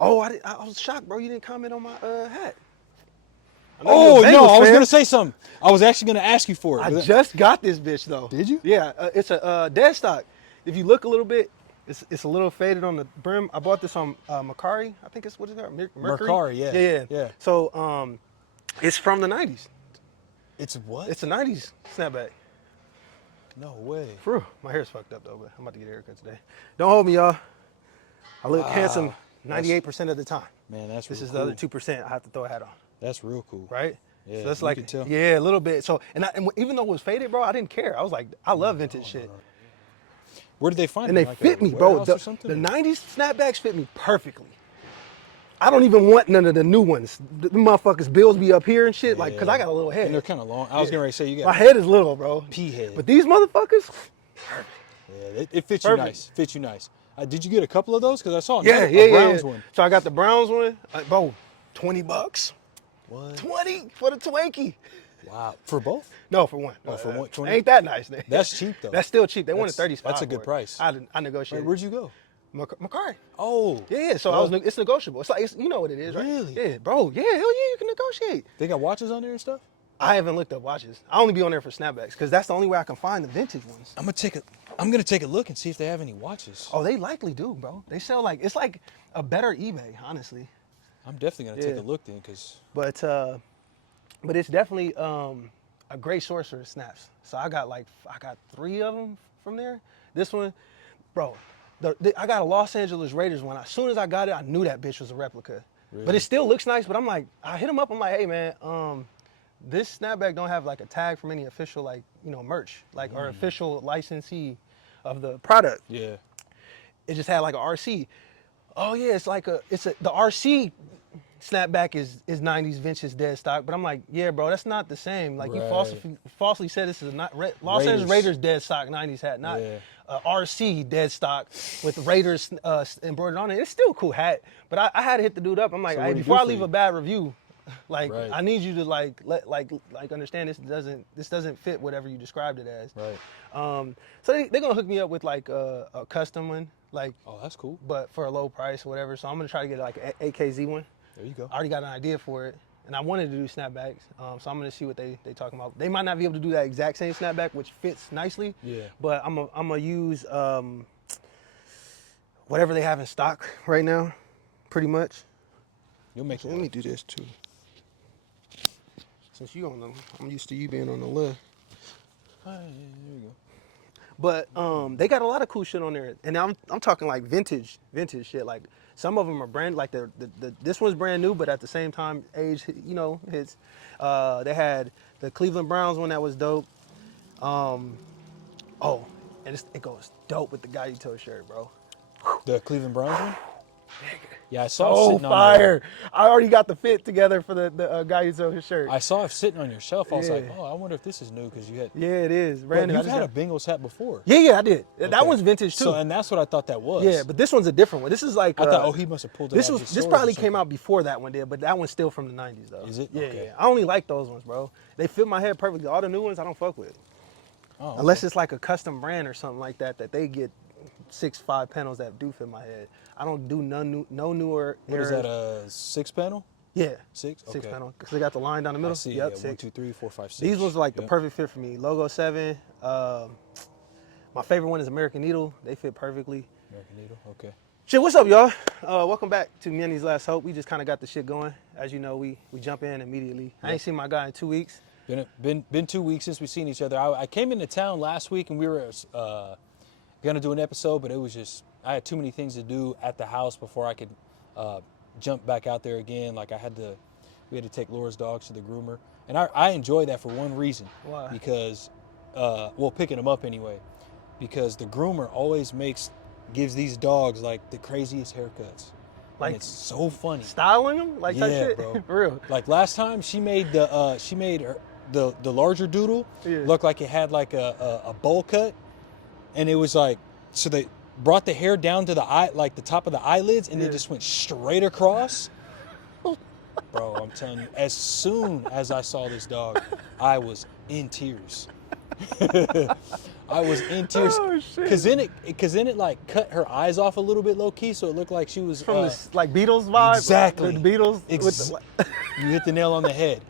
Oh, I was shocked, bro. You didn't comment on my hat. Oh, no, I was going to say something. I was actually going to ask you for it. I just got this bitch, though. Did you? Yeah, it's a dead stock. If you look a little bit, it's a little faded on the brim. I bought this on Mercari. I think it's, what is that? Mercury? Mercari, yeah. Yeah. So, it's from the 90s. It's what? It's a 90s snapback. No way. For real. My hair's fucked up, though, but I'm about to get a haircut today. Don't hold me, y'all. I look handsome 98% of the time. Man, that's This real is cool. the other 2%. I have to throw a hat on. That's real cool. Right? Yeah, so that's you like, can tell. yeah, a little bit. So, and even though it was faded, bro, I didn't care. I was like, I love vintage shit. Where did they find And them? they Like fit a me, bro. warehouse or something? The 90s snapbacks fit me perfectly. I don't even want none of the new ones. The motherfuckers' bills be up here and shit, like, because I got a little head. And they're kind of long. I was getting ready to say you got My head is little, bro. pea head. But these motherfuckers, Yeah, it fits you nice. Fits you nice. Did you get a couple of those? Because I saw yeah, Browns one. So I got the Browns one. Bro, $20. What? 20 for the Twinkie. Wow. For both? No, for one. Oh, for one, 20? Ain't that nice, man? That's cheap, though. That's still cheap. They wanted 35. That's a good price. I negotiated. Where'd you go? Macari. Oh. Yeah. So it's negotiable. It's like you know what it is, right? Really? Yeah, bro. Yeah, hell yeah, you can negotiate. They got watches on there and stuff? I haven't looked up watches. I only be on there for snapbacks because that's the only way I can find the vintage ones. I'm gonna take a look and see if they have any watches. Oh, they likely do, bro. They sell it's like a better eBay, honestly. I'm definitely gonna take a look then, cause. But it's definitely a great source for snaps. So I got 3 of them from there. This one, bro. I got a Los Angeles Raiders one. As soon as I got it, I knew that bitch was a replica. Really? But it still looks nice. But I'm like, I hit him up. I'm like, hey man, this snapback don't have like a tag from any official merch, or official licensee of the product. Yeah. It just had like a RC. Oh yeah, the RC snapback is 90s vintage dead stock. But I'm like, yeah, bro, that's not the same. Like you falsely said this is a Los Angeles Raiders dead stock 90s hat, not RC dead stock with Raiders embroidered on it. It's still a cool hat, but I had to hit the dude up. I'm like, hey, before I leave a bad review, I need you to understand this doesn't fit whatever you described it as. Right. So they're gonna hook me up with a custom one, oh, that's cool. but for a low price or whatever. So I'm gonna try to get like an AKZ one. There you go. I already got an idea for it, and I wanted to do snapbacks. So I'm gonna see what they talking about. They might not be able to do that exact same snapback, which fits nicely. Yeah. But I'm gonna use whatever they have in stock right now, pretty much. You'll make it. Let me do this too. Since I'm used to you being on the left. There you go. But they got a lot of cool shit on there, and I'm talking like vintage shit. Like some of them are brand, like this one's brand new, but at the same time, age hits. They had the Cleveland Browns one that was dope. And it goes dope with the Gallito shirt, bro. The Cleveland Browns one? Yeah, I saw it sitting fire. on I already got the fit together for the Gallito shirt. I saw it sitting on your shelf. I was like, oh, I wonder if this is new because you had. Yeah, it is. Brandon, you've had a Bengals hat before. Yeah, I did. Okay. That one's vintage too. So, and that's what I thought that was. Yeah, but this one's a different one. This is like I thought, he must have pulled it. This probably came out before that one did, but that one's still from the 90s though. Is it? Yeah, Okay. yeah. I only like those ones, bro. They fit my head perfectly. All the new ones I don't fuck with. Oh, okay. Unless it's like a custom brand or something like that they get 6'5" panels that do fit my head. I don't do no newer. What is that? A 6-panel? Yeah. 6? Okay. 6 panel. Because they got the line down the middle. I see. Yep, yeah, 6. 1, 2, 3, 4, 5, 6. These ones are like the perfect fit for me. Logo 7. My favorite one is American Needle. They fit perfectly. American Needle. Okay. Shit, what's up, y'all? Welcome back to Manny's Last Hope. We just kind of got the shit going. As you know, we jump in immediately. Yep. I ain't seen my guy in 2 weeks. Been 2 weeks since we've seen each other. I came into town last week and we were gonna do an episode, but it was just I had too many things to do at the house before I could jump back out there again. Like we had to take Laura's dogs to the groomer, and I enjoy that for one reason. Why? Because picking them up anyway, because the groomer always gives these dogs like the craziest haircuts. Like, and it's so funny. Styling them? Like that shit? Bro. For real. Like last time she made the larger doodle look like it had like a bowl cut, and it was like, so they brought the hair down to the eye, like the top of the eyelids, and it just went straight across. Bro, I'm telling you, as soon as I saw this dog, I was in tears. I was in tears. Oh, shit. Cause then it like cut her eyes off a little bit low key, so it looked like she was From the like Beatles vibe. exactly The Beatles. You hit the nail on the head.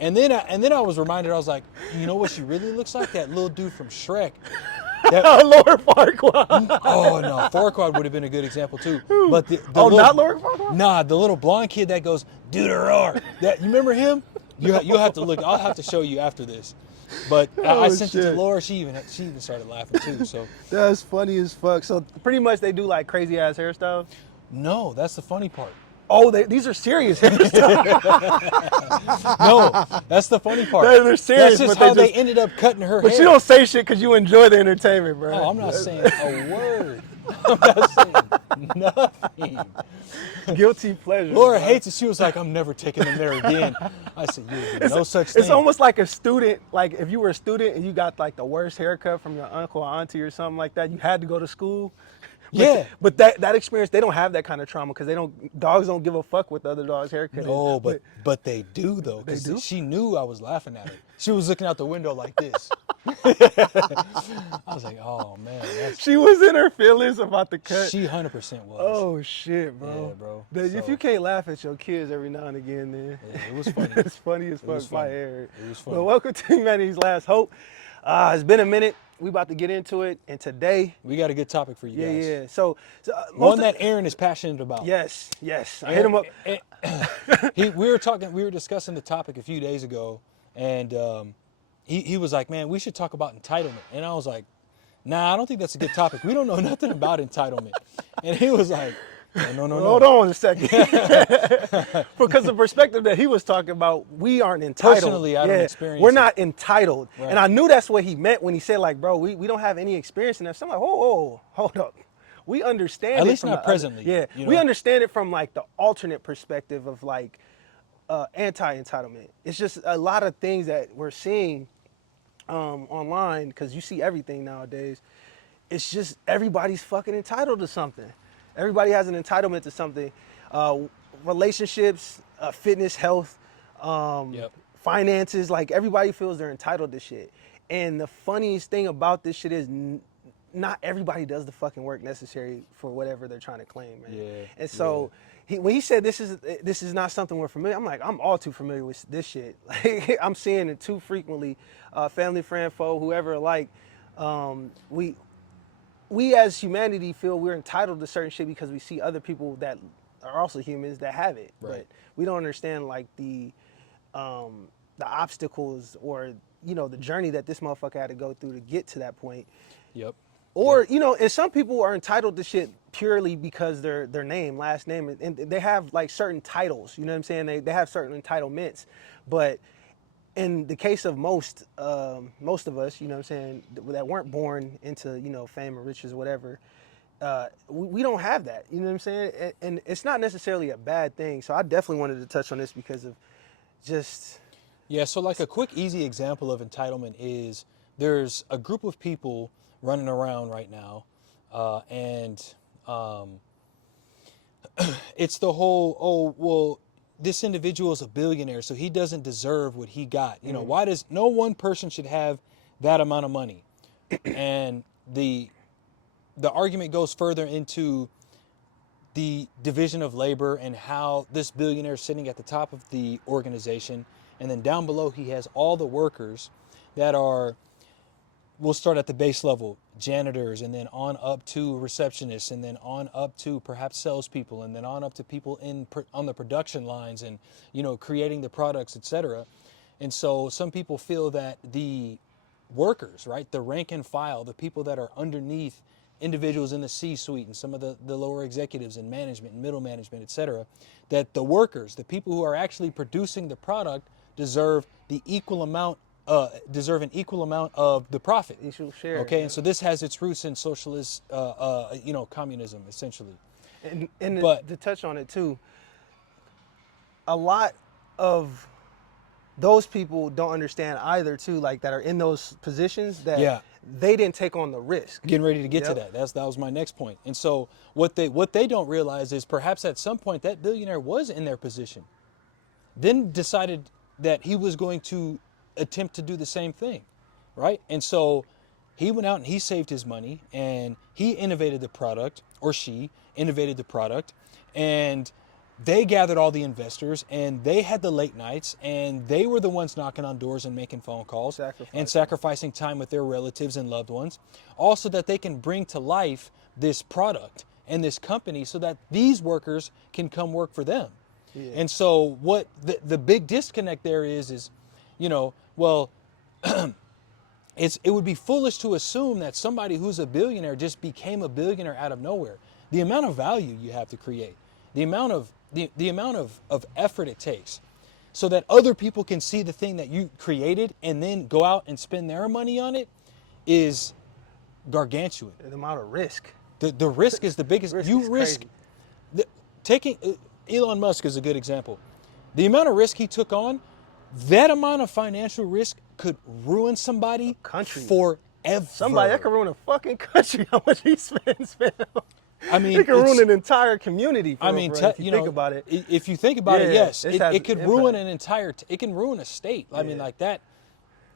And then I was reminded, I was like, you know what she really looks like? That little dude from Shrek. Lower Farquaad. Oh no, Farquaad would have been a good example too. But not Lower Farquaad? Nah, the little blonde kid that goes, "Do the roar." That you remember him? You'll have to look. I'll have to show you after this. But I sent it to shit. Laura. She even started laughing too. So That's funny as fuck. So pretty much they do like crazy ass hairstyles. no, that's the funny part. Oh, these are serious hairstyles. No, that's the funny part. They're serious, That's just but how they they ended up cutting her But hair. you don't say shit because you enjoy the entertainment, bro. Oh, I'm not saying a word. I'm not saying nothing. Guilty pleasure. Laura bro. hates it. She was like, "I'm never taking them there again." I said, "No such thing." It's almost like a student, like if you were a student and you got like the worst haircut from your uncle or auntie or something like that, you had to go to school. But, Yeah. But that experience, they don't have that kind of trauma because dogs don't give a fuck what the other dog's haircut No, is. but they do though. They Because do? she knew I was laughing at her. She was looking out the window like this. I was like, "Oh man, She was in her feelings about the cut. she 100% was." Oh shit, bro. Yeah, bro. If So- you can't laugh at your kids every now and again, then Yeah, it was funny. it's funny as It was fuck. My funny. hair. It was funny. But welcome to Humanity's Last Hope. It's been a minute. We about to get into it, and today, We got a good topic for you guys. yeah. So One that Aaron is passionate about. yes. I hit him up. We were discussing the topic a few days ago, and he was like, "Man, we should talk about entitlement." And I was like, "Nah, I don't think that's a good topic. We don't know nothing about entitlement." And he was like, "No. Hold on a second. Because the perspective that he was talking about, we aren't entitled. Personally, I don't experience We're it. not entitled. Right. And I knew that's what he meant when he said, like, bro, we don't have any experience in that. So I'm like, whoa, hold up. We understand At it least from not the presently, Yeah, you we know? understand it from like the alternate perspective of like anti-entitlement. It's just a lot of things that we're seeing online, because you see everything nowadays. It's just everybody's fucking entitled to something. Everybody has an entitlement to something. Relationships, fitness, health, finances. Like everybody feels they're entitled to shit. And the funniest thing about this shit is not everybody does the fucking work necessary for whatever they're trying to claim, man. Yeah, And so when he said this is not something we're familiar, I'm like, I'm all too familiar with this shit. Like I'm seeing it too frequently. Family, friend, foe, whoever alike. We as humanity feel we're entitled to certain shit because we see other people that are also humans that have it. Right. But we don't understand like the obstacles or the journey that this motherfucker had to go through to get to that point. Yep. Or and some people are entitled to shit purely because their name, last name, and they have like certain titles. You know what I'm saying? They have certain entitlements, but in the case of most of us, you know what I'm saying, that weren't born into fame or riches or whatever, we don't have that. You know what I'm saying? And it's not necessarily a bad thing. So I definitely wanted to touch on this because of just. Yeah, so like a quick, easy example of entitlement is there's a group of people running around right now, and it's the whole, oh, well, this individual is a billionaire, so he doesn't deserve what he got. Why does no one person should have that amount of money? And the argument goes further into the division of labor and how this billionaire is sitting at the top of the organization, and then down below he has all the workers that are, we'll start at the base level, janitors, and then on up to receptionists, and then on up to perhaps salespeople, and then on up to people on the production lines and creating the products, etc. And so some people feel that the workers, right, the rank and file, the people that are underneath individuals in the C-suite and some of the lower executives and management and middle management, etc., that the workers, the people who are actually producing the product, deserve an equal amount of the profit. Equal share. Okay, yeah. and so this has its roots in socialist, communism, essentially. And But- to touch on it too, a lot of those people don't understand either too, like that are in those positions that they didn't take on the risk. Getting ready to get to Yep. that. That was my next point. And so what they don't realize is perhaps at some point that billionaire was in their position, then decided that he was going to attempt to do the same thing, right? And so He went out and he saved his money and he innovated the product, or she innovated the product, and they gathered all the investors and they had the late nights and they were the ones knocking on doors and making phone calls and sacrificing time with their relatives and loved ones, also that they can bring to life this product and this company so that these workers can come work for them. Yeah. And so what the big disconnect there is, you know, well, it would be foolish to assume that somebody who's a billionaire just became a billionaire out of nowhere. The amount of value you have to create, the amount of effort it takes so that other people can see the thing that you created and then go out and spend their money on it is gargantuan. The amount of risk. The risk is the biggest. Taking Elon Musk is a good example. The amount of risk he took on, that amount of financial risk could ruin somebody country forever. Somebody that could ruin a fucking country. How much he spends. I mean, it could ruin an entire community. If you think about it, if you think about it, yes, it could ruin an entire. It can ruin a state. I mean, like that,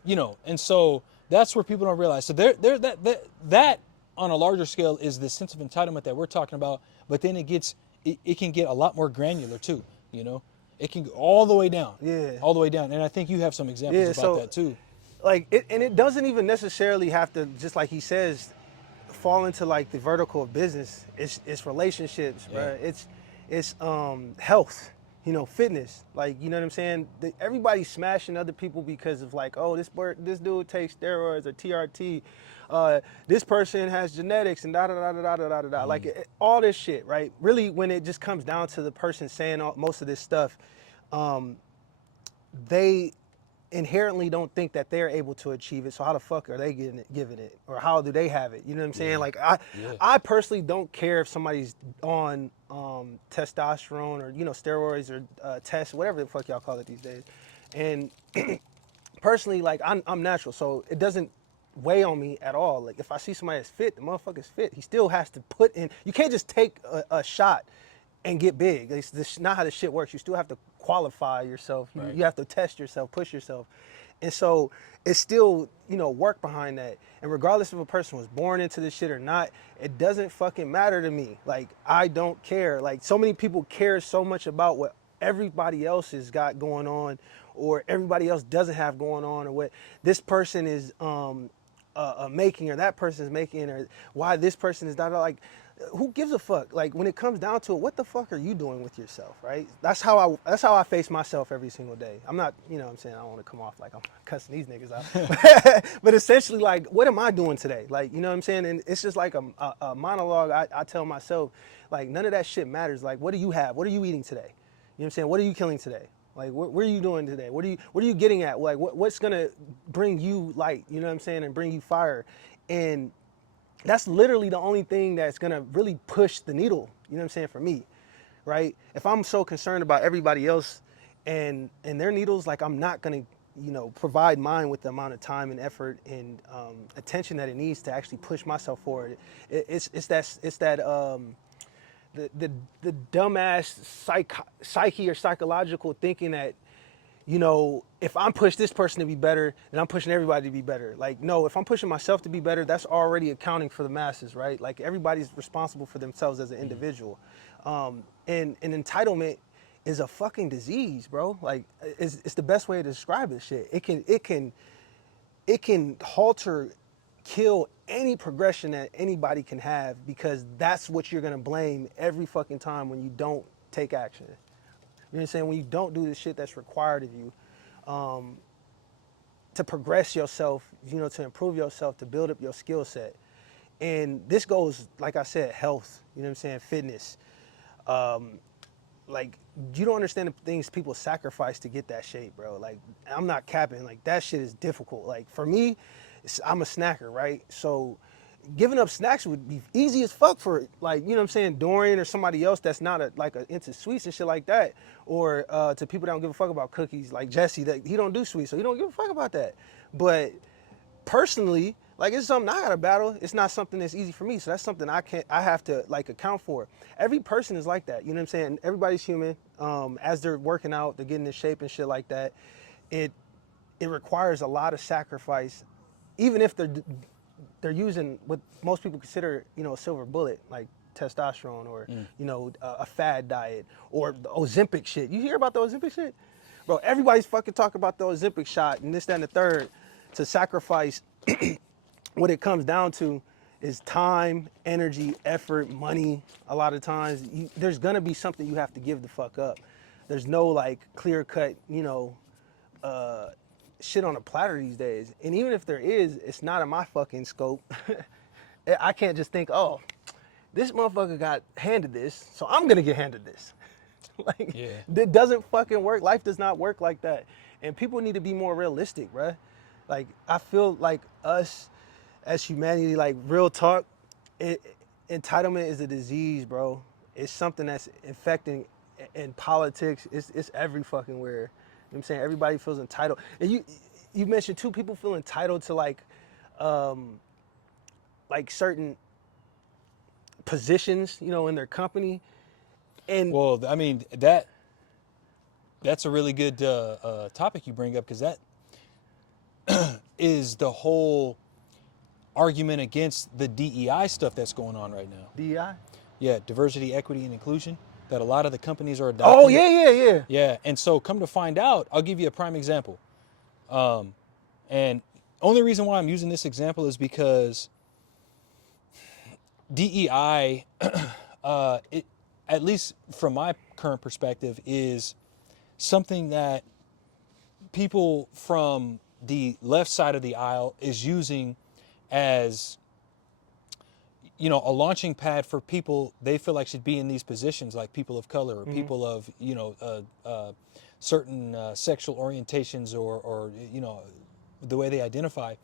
you know. And so that's where people don't realize. So that on a larger scale is the sense of entitlement that we're talking about. But then it can get a lot more granular too. You know, it can go all the way down. Yeah, all the way down. And I think you have some examples about that too. Like it doesn't even necessarily have to, just like he says, fall into like the vertical of business. It's relationships, right? It's health, you know, fitness. Like, you know what I'm saying? Everybody's smashing other people because of like, oh, this dude takes steroids or TRT. This person has genetics and da da da da da da da da. Like all this shit, right? Really, when it just comes down to the person saying most of this stuff, they inherently don't think that they're able to achieve it. So how the fuck are they giving it? Or how do they have it? You know what I'm saying? Like I personally don't care if somebody's on testosterone or, you know, steroids or tests, whatever the fuck y'all call it these days. And personally, like I'm natural, so it doesn't weigh on me at all. Like if I see somebody that's fit, the motherfucker's fit. He still has to put in. You can't just take a shot and get big. It's not how this shit works. You still have to qualify yourself. You have to test yourself, push yourself. And so it's still, you know, work behind that. And regardless if a person was born into this shit or not, it doesn't fucking matter to me. Like, I don't care. Like, so many people care so much about what everybody else has got going on or everybody else doesn't have going on or what this person is making or that person is making or why this person is not, like, who gives a fuck? Like, when it comes down to it, what the fuck are you doing with yourself, right? That's how I face myself every single day. I'm not, you know what I'm saying, I don't want to come off like I'm cussing these niggas out. But essentially, like, what am I doing today? Like, you know what I'm saying? And it's just like a monologue I tell myself, like, none of that shit matters. Like, what do you have? What are you eating today? You know what I'm saying? What are you killing today? Like, what are you doing today? What are you getting at? Like, what's gonna bring you light, you know what I'm saying, and bring you fire? And that's literally the only thing that's gonna really push the needle, you know what I'm saying, for me, right? If I'm so concerned about everybody else and their needles, like, I'm not gonna, you know, provide mine with the amount of time and effort and attention that it needs to actually push myself forward. It's that the dumbass psyche or psychological thinking that, you know, if I'm pushing this person to be better, then I'm pushing everybody to be better. Like, no, if I'm pushing myself to be better, that's already accounting for the masses, right? Like, everybody's responsible for themselves as an individual. And entitlement is a fucking disease, bro. Like, it's the best way to describe this shit. It can halter, kill any progression that anybody can have, because that's what you're gonna blame every fucking time when you don't take action. You know what I'm saying? When you don't do the shit that's required of you to progress yourself, you know, to improve yourself, to build up your skill set. And this goes, like I said, health, you know what I'm saying, fitness. Like, you don't understand the things people sacrifice to get that shape, bro. Like, I'm not capping. Like, that shit is difficult. Like, for me, I'm a snacker, right? So giving up snacks would be easy as fuck for, like, you know what I'm saying, Dorian or somebody else that's not into sweets and shit like that, or to people that don't give a fuck about cookies, like Jesse, that he don't do sweets, so he don't give a fuck about that. But personally, like, it's something I gotta battle. It's not something that's easy for me, so that's something I have to, like, account for. Every person is like that, you know what I'm saying? Everybody's human. As they're working out, they're getting in shape and shit like that. It requires a lot of sacrifice, even if they're they're using what most people consider, a silver bullet, like testosterone or, a fad diet or the Ozempic shit. You hear about the Ozempic shit? Bro, everybody's fucking talking about the Ozempic shot and this, that, and the third to sacrifice. What it comes down to is time, energy, effort, money. A lot of times, there's gonna be something you have to give the fuck up. There's no like clear cut, shit on a platter these days. And even if there is, it's not in my fucking scope. I can't just think, oh, this motherfucker got handed this, so I'm gonna get handed this. Like, Yeah. it doesn't fucking work. Life does not work like that. And people need to be more realistic, bruh. Like, I feel like us as humanity, like real talk, entitlement is a disease, bro. It's something that's infecting in politics. It's every fucking where. You know what I'm saying? Everybody feels entitled. And you mentioned too, people feel entitled to like certain positions, in their company. And Well, I mean, that's a really good topic you bring up, because that is the whole argument against the DEI stuff that's going on right now. DEI? Yeah, diversity, equity, and inclusion, that a lot of the companies are adopting. Oh, yeah. Yeah, and so come to find out, I'll give you a prime example. And only reason why I'm using this example is because DEI, at least from my current perspective, is something that people from the left side of the aisle is using as, a launching pad for people they feel like should be in these positions, like people of color or people of, certain sexual orientations or the way they identify.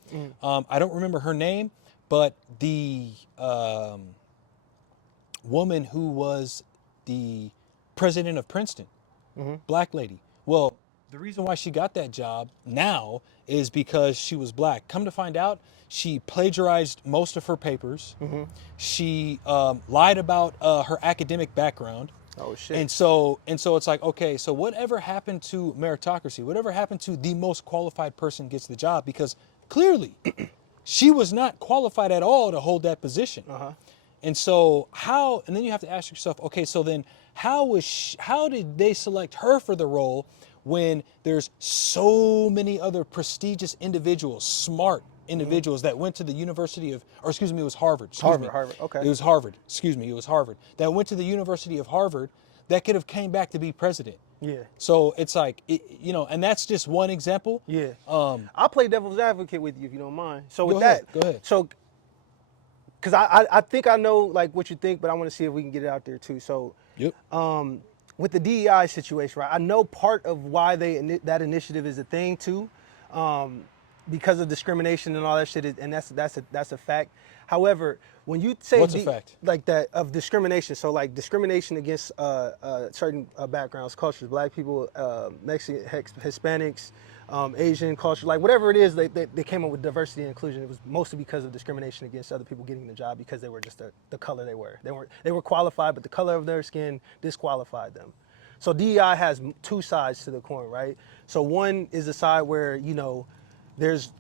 I don't remember her name, but the woman who was the president of Princeton, black lady. Well, the reason why she got that job now is because she was black. Come to find out, she plagiarized most of her papers. She lied about her academic background. Oh shit. And so it's like, okay, so whatever happened to meritocracy? Whatever happened to the most qualified person gets the job? Because clearly, she was not qualified at all to hold that position. And so and then you have to ask yourself, okay, so then how did they select her for the role when there's so many other prestigious individuals, smart individuals that went to the University of, or excuse me, it was Harvard. Harvard, okay. It was Harvard, it was Harvard, that went to the University of Harvard that could have came back to be president. Yeah. So it's like, and that's just one example. Yeah. I'll play devil's advocate with you if you don't mind. So with Go ahead. So, because I think I know like what you think, but I want to see if we can get it out there too. So, Yep. With the DEI situation, right? I know part of why that initiative is a thing too, because of discrimination and all that shit, and that's a fact. However, when you say What's a fact? Like that of discrimination, so like discrimination against certain backgrounds, cultures, black people, Mexican, Hispanics, Asian culture, like whatever it is, they came up with diversity and inclusion. It was mostly because of discrimination against other people getting the job because they were just the color they were. They were qualified, but the color of their skin disqualified them. So DEI has two sides to the coin, right? So one is the side where, there's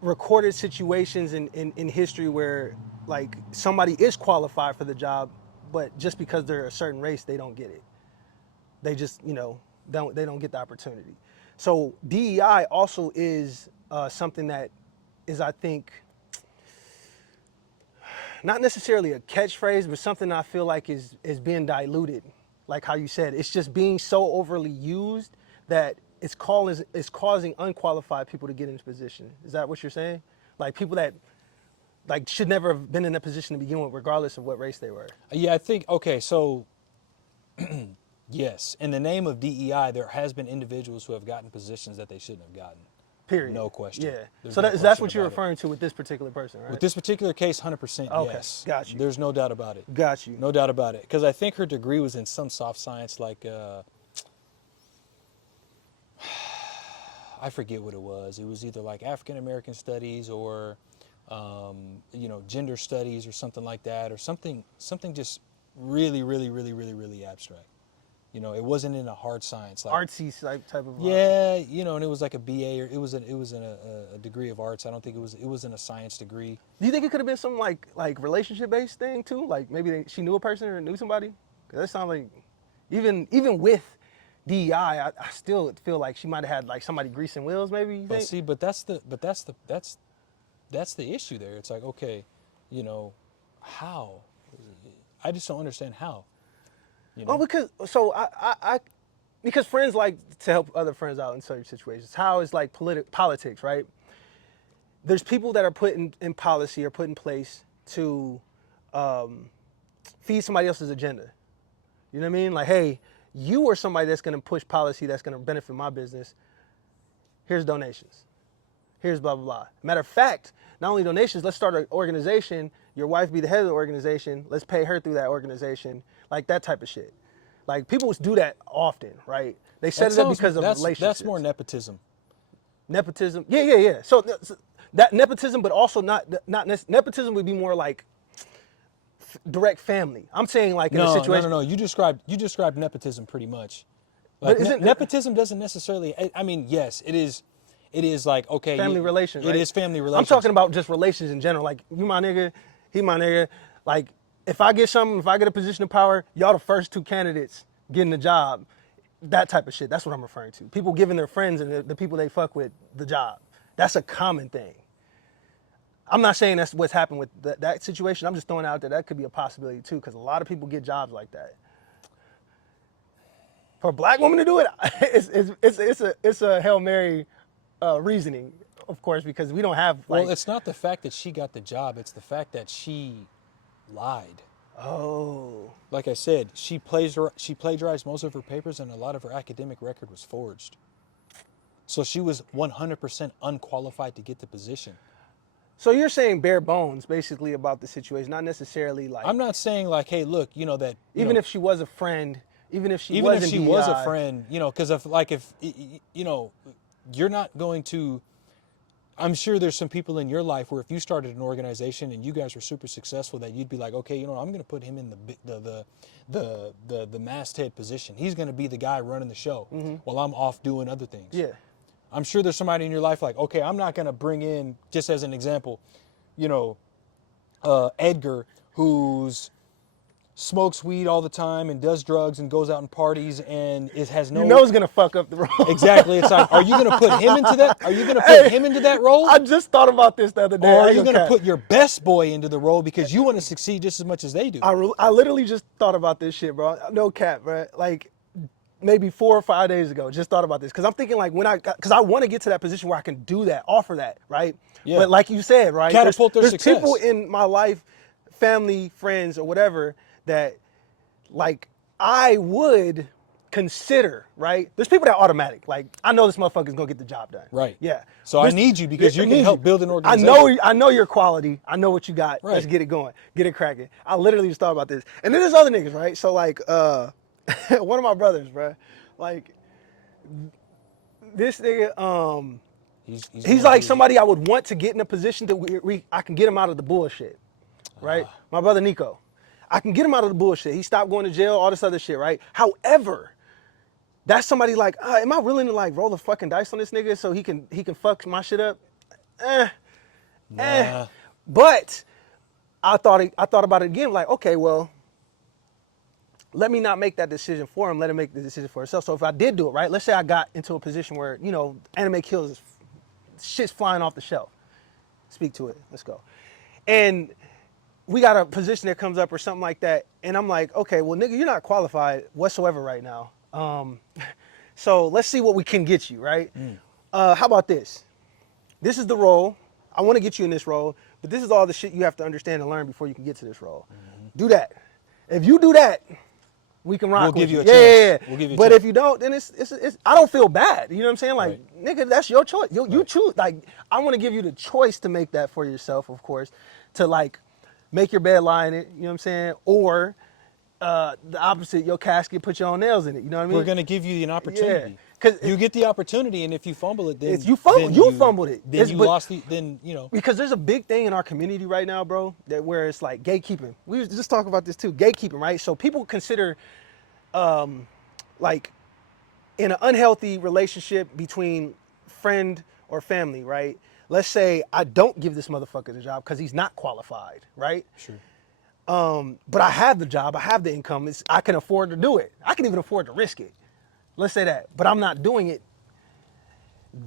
recorded situations in history where like somebody is qualified for the job, but just because they're a certain race, they don't get it. They just, they don't get the opportunity. So DEI also is something that is, I think, not necessarily a catchphrase, but something I feel like is being diluted. Like how you said, it's just being so overly used that it's causing unqualified people to get into position. Is that what you're saying? Like people that like should never have been in that position to begin with, regardless of what race they were. Yeah, I think, okay, so yes, in the name of DEI, there has been individuals who have gotten positions that they shouldn't have gotten. Period. No question. Yeah. There's So no that's question what you're about it. referring to with this particular person, right? With this particular case, 100% Okay, yes. got you. There's no doubt about it. Got you. No doubt about it. Because I think her degree was in some soft science, like, I forget what it was. It was either like African American studies or, gender studies or something like that, or something just really, really, really, really, really abstract. You know, it wasn't in a hard science. Like, Artsy type of. yeah, you know, and it was like a BA, or it was in a degree of arts. I don't think it was in a science degree. Do you think it could have been some like relationship based thing too? Like maybe she knew a person or knew somebody? 'Cause that sounds like even with DEI, I still feel like she might have had like somebody greasing wheels. Maybe. You But think? see, that's the issue there. It's like, okay, you know, how? I just don't understand how. You know? Oh, because friends like to help other friends out in certain situations. How is like politics, right? There's people that are put in policy or put in place to feed somebody else's agenda. You know what I mean? Like, hey, you are somebody that's going to push policy that's going to benefit my business. Here's donations. Here's blah, blah, blah. Matter of fact, not only donations, let's start an organization. Your wife be the head of the organization. Let's pay her through that organization. Like that type of shit. Like people do that often, right? They set it up because of relationships. That's more nepotism. Nepotism. Yeah. So that nepotism, but also not nepotism would be more like direct family. I'm saying like in a situation. No. You described nepotism pretty much. But Like, nepotism doesn't necessarily. I mean, yes, it is. It is like, okay, family relations. It right? is family relations. I'm talking about just relations in general. Like you my nigga, he my nigga. Like if I get a position of power, y'all the first two candidates getting the job. That type of shit. That's what I'm referring to. People giving their friends and the people they fuck with the job. That's a common thing. I'm not saying that's what's happened with that situation. I'm just throwing out there that could be a possibility too, because a lot of people get jobs like that. For a black woman to do it, it's a Hail Mary reasoning, of course, because we don't have like. Well, it's not the fact that she got the job; it's the fact that she lied. Oh. Like I said, she plagiarized most of her papers, and a lot of her academic record was forged. So she was 100% unqualified to get the position. So you're saying bare bones, basically, about the situation, not necessarily like. I'm not saying like, hey, look, you know that. Even if she was a friend, even if she was a friend, you know, because if you know, you're not going to. I'm sure there's some people in your life where if you started an organization and you guys were super successful, that you'd be like, okay, you know, I'm going to put him in the masthead position. He's going to be the guy running the show while I'm off doing other things. Yeah. I'm sure there's somebody in your life like, okay, I'm not going to bring in, just as an example, you know, Edgar, who's smokes weed all the time and does drugs and goes out and parties and has no. You know, it's gonna fuck up the role. Exactly. It's like, are you gonna put him into that? Are you gonna put him into that role? I just thought about this the other day. Or are you gonna put your best boy into the role because you want to succeed just as much as they do? I literally just thought about this shit, bro. No cap, bro. Like maybe 4 or 5 days ago, just thought about this because I'm thinking like because I want to get to that position where I can do that, offer that, right? Yeah. But like you said, right? Catapult their there's success. people in my life, family, friends, or whatever that. Like, I would consider, right? There's people that are automatic. Like, I know this motherfucker's gonna get the job done. Right. Yeah. So I need you because you can help build an organization. I know your quality. I know what you got. Right. Let's get it going. Get it cracking. I literally just thought about this. And then there's other niggas, right? So like, one of my brothers, bro. Like, this nigga, he's like somebody I would want to get in a position that I can get him out of the bullshit, right? My brother Nico. I can get him out of the bullshit. He stopped going to jail, all this other shit, right? However, that's somebody like, am I willing to like roll the fucking dice on this nigga so he can fuck my shit up? But I thought about it again, like, okay, well, let me not make that decision for him. Let him make the decision for himself. So if I did do it, right? Let's say I got into a position where, you know, anime kills, shit's flying off the shelf. Speak to it. Let's go. And we got a position that comes up or something like that, and I'm like, okay, well, nigga, you're not qualified whatsoever right now. So let's see what we can get you, right? How about this? This is the role. I want to get you in this role, but this is all the shit you have to understand and learn before you can get to this role. Do that. If you do that, we can rock with you. Yeah. We'll give you a but chance. if you don't, then it's I don't feel bad. You know what I'm saying? Like, nigga, that's your choice. You choose. Like, I want to give you the choice to make that for yourself, of course, to like make your bed, lie in it. You know what I'm saying? Or the opposite, your casket, put your own nails in it. You know what I mean? We're gonna give you an opportunity. Yeah. 'Cause you get the opportunity, and if you fumble it, then you fumbled it. Then you lost the. Then you know. Because there's a big thing in our community right now, bro, that where it's like gatekeeping. We was just talking about this too, gatekeeping, right? So people consider like in an unhealthy relationship between friend or family, right? Let's say I don't give this motherfucker the job because he's not qualified, right? Sure. But I have the job, I have the income, I can afford to do it. I can even afford to risk it. Let's say that, but I'm not doing it.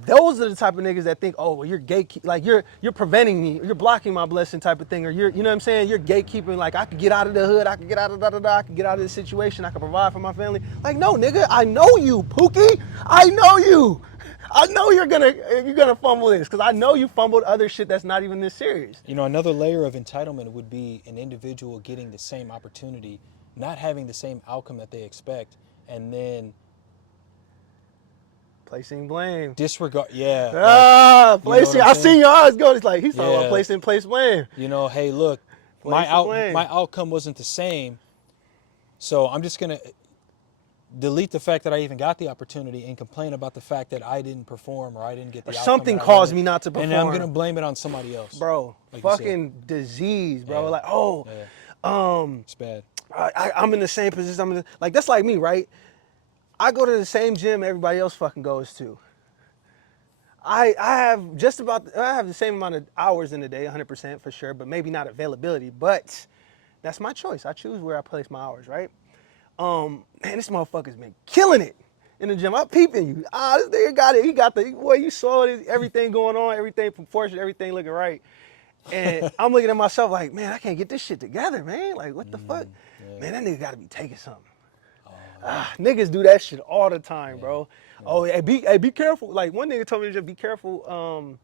Those are the type of niggas that think, oh, well, you're like you're preventing me, you're blocking my blessing type of thing, or you know what I'm saying? You're gatekeeping, like I could get out of the hood, I could get out of I could get out of this situation, I could provide for my family. Like, no, nigga, I know you, Pookie. I know you. I know you're gonna fumble this, because I know you fumbled other shit that's not even this serious. You know, another layer of entitlement would be an individual getting the same opportunity, not having the same outcome that they expect, and then Placing blame. disregard. Yeah. Placing. I seen your eyes go. It's like he's talking about placing blame. You know, hey, look, my outcome wasn't the same, so I'm just gonna delete the fact that I even got the opportunity and complain about the fact that I didn't perform or I didn't get the outcome. Something caused me not to perform. And I'm gonna blame it on somebody else. Bro, like fucking disease, bro. Like, it's bad. I'm in the same position. Like, that's like me, right? I go to the same gym everybody else fucking goes to. I have the same amount of hours in the day, 100% for sure, but maybe not availability. But that's my choice. I choose where I place my hours, right? Man, this motherfucker's been killing it in the gym. I'm peeping you. This nigga got it. He got you saw it, everything going on, everything proportioned, everything looking right. And I'm looking at myself like, man, I can't get this shit together, man. Like, what the fuck? Yeah. Man, that nigga got to be taking something. Niggas do that shit all the time, bro. Yeah. Oh, hey, be careful. Like, one nigga told me to just be careful,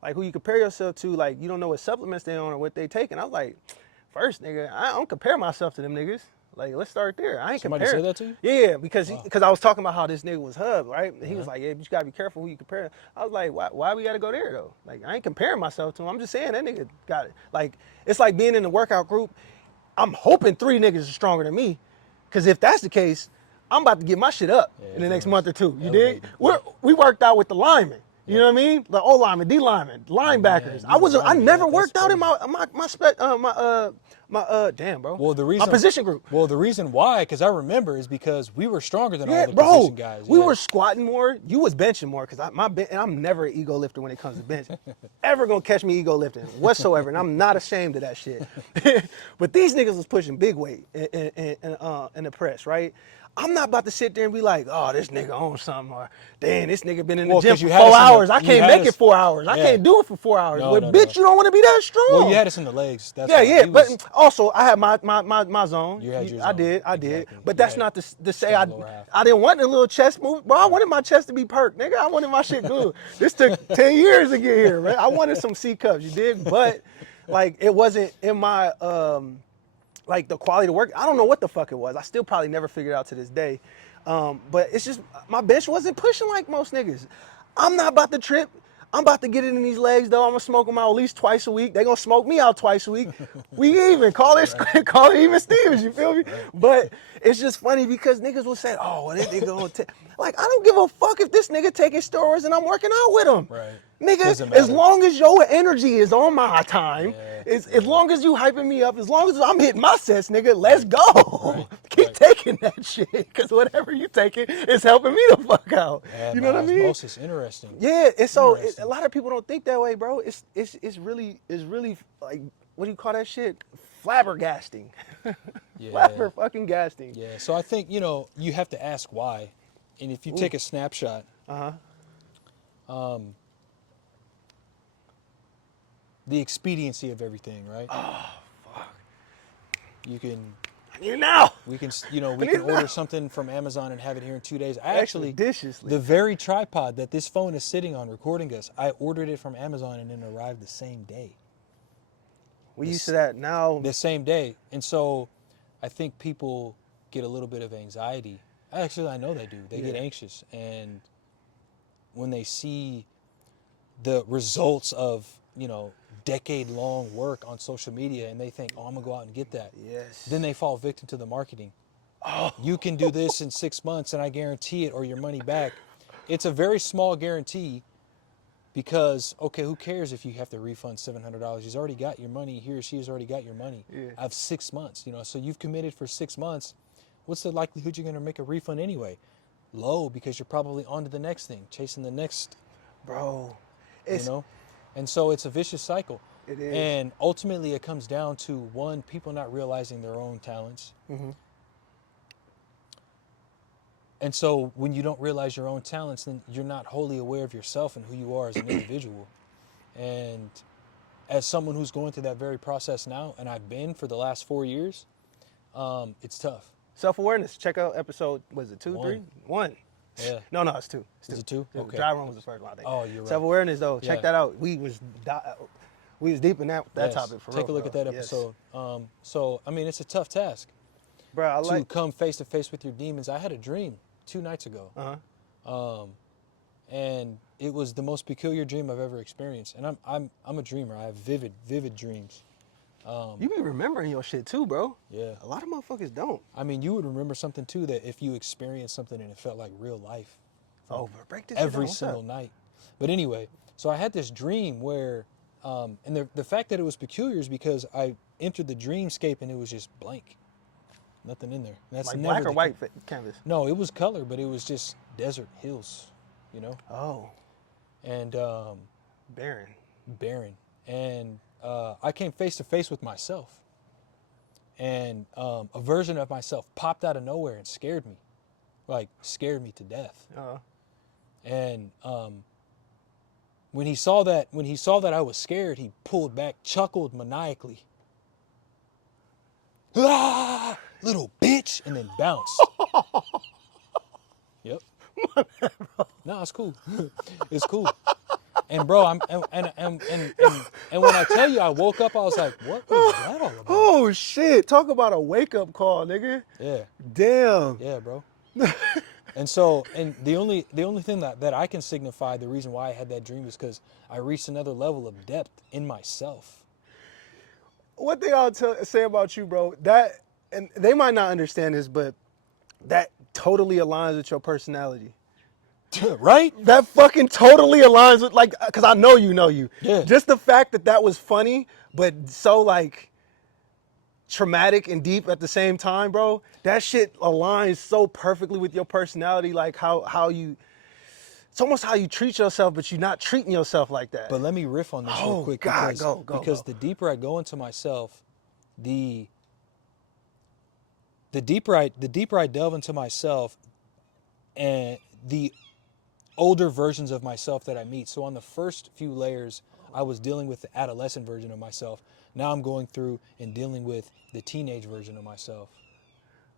like, who you compare yourself to. Like, you don't know what supplements they on or what they taking. I was like, first, nigga, I don't compare myself to them niggas. Like, let's start there. I ain't Somebody comparing. Said that to you? Yeah, because I was talking about how this nigga was hub, right? And he was like, yeah, but you gotta be careful who you compare. I was like, why we gotta go there though? Like, I ain't comparing myself to him. I'm just saying that nigga got it. Like, it's like being in the workout group. I'm hoping 3 niggas are stronger than me, because if that's the case, I'm about to get my shit up in the next month or two. You dig? We worked out with the linemen. You know what I mean? The O linemen, D linemen, linebackers. I never worked out in my damn, bro. Well, my position group. Well, the reason why, because I remember, is because we were stronger than all the position guys. We were squatting more. You was benching more, because and I'm never an ego lifter when it comes to bench. Ever gonna catch me ego lifting whatsoever, and I'm not ashamed of that shit. But these niggas was pushing big weight in the press, right? I'm not about to sit there and be like, oh, this nigga on something, or damn, this nigga been in the gym for 4 hours. I can't make it 4 hours. I can't do it for 4 hours. But bitch, you don't want to be that strong. Well, you had us in the legs. That's but also I had my zone. You had your zone. I did. Exactly. But that's not to say I didn't want the little chest move. Bro, I wanted my chest to be perked, nigga. I wanted my shit good. This took 10 years to get here, man. I wanted some C cups, you did? But like, it wasn't in my like the quality of work. I don't know what the fuck it was. I still probably never figured it out to this day. But it's just, my bench wasn't pushing like most niggas. I'm not about to trip. I'm about to get it in these legs though. I'm gonna smoke them out at least twice a week. They gonna smoke me out twice a week. We even call it even Stevens. You feel me? Right. But it's just funny because niggas will say, "Oh, well, this nigga gonna take." Like, I don't give a fuck if this nigga taking steroids and I'm working out with him. Right. Nigga, as long as your energy is on my time, as long as you hyping me up, as long as I'm hitting my sets, nigga, let's go. Right. Keep taking that shit, because whatever you taking is helping me the fuck out. Yeah, you know what I mean? Osmosis, interesting. Yeah, and so a lot of people don't think that way, bro. It's really like, what do you call that shit? Flabbergasting. Flabber fucking gasting. Yeah. So I think, you have to ask why, and if you take a snapshot. The expediency of everything, right? Oh, fuck. You can. You know. We can, we can order something from Amazon and have it here in 2 days. I actually, expeditiously. The very tripod that this phone is sitting on recording us, I ordered it from Amazon and it arrived the same day. We used to that now. The same day. And so I think people get a little bit of anxiety. Actually, I know they do. They get anxious. And when they see the results of, decade-long work on social media and they think, oh, I'm going to go out and get that. Yes. Then they fall victim to the marketing. Oh. You can do this in 6 months and I guarantee it, or your money back. It's a very small guarantee because, okay, who cares if you have to refund $700? He's already got your money. He or she has already got your money. Yeah. I have 6 months, so you've committed for 6 months. what's the likelihood you're going to make a refund anyway? Low, because you're probably on to the next thing, chasing the next, Bro, you know? And so it's a vicious cycle. It is. And ultimately it comes down to, one, people not realizing their own talents. Mm-hmm. And so when you don't realize your own talents, then you're not wholly aware of yourself and who you are as an individual. And as someone who's going through that very process now, and I've been for the last 4 years, it's tough. Self-awareness. Check out episode, was it 2, One. 3? 1. Yeah. No, it's 2. Is it 2? The Okay. dry run was the first one, I think. Oh, you're right. Self-awareness, though. Check Yeah. that out. We was deep in that Yes. topic for real. Take a look at that episode. So, I mean, it's a tough task Bro, to come face to face with your demons. I had a dream 2 nights ago. Uh-huh. And it was the most peculiar dream I've ever experienced. And I'm a dreamer. I have vivid dreams. You be remembering your shit too, bro. Yeah. A lot of motherfuckers don't. I mean, you would remember something too, that if you experienced something and it felt like real life. Oh, bro, break this shit Every down. What's single up? night. But anyway, so I had this dream where, and the fact that it was peculiar is because I entered the dreamscape and it was just blank. Nothing in there. That's Like never black or the white canvas? No, it was color, but it was just desert hills, you know? Oh, And barren. barren. And I came face to face with myself. And a version of myself popped out of nowhere and scared me. Like, scared me to death. And when he saw that I was scared, he pulled back, chuckled maniacally. Ah, little bitch, and then bounced. Yep. No, it's cool. It's cool. And bro, and when I tell you I woke up, I was like, what was that all about? Oh shit! Talk about a wake up call, nigga. Yeah. Damn. Yeah, bro. And so, and the only thing that I can signify the reason why I had that dream is because I reached another level of depth in myself. One thing I'll say about you, bro, that, and they might not understand this, but that totally aligns with your personality. Right? That fucking totally aligns with, like, because I know you. Yeah. Just the fact that was funny, but so, like, traumatic and deep at the same time, bro. That shit aligns so perfectly with your personality, like how you, it's almost how you treat yourself, but you're not treating yourself like that. But let me riff on this real quick. God, because, go. Because the deeper I go into myself, the deeper I delve into myself, and the older versions of myself that I meet. So on the first few layers, I was dealing with the adolescent version of myself. Now I'm going through and dealing with the teenage version of myself.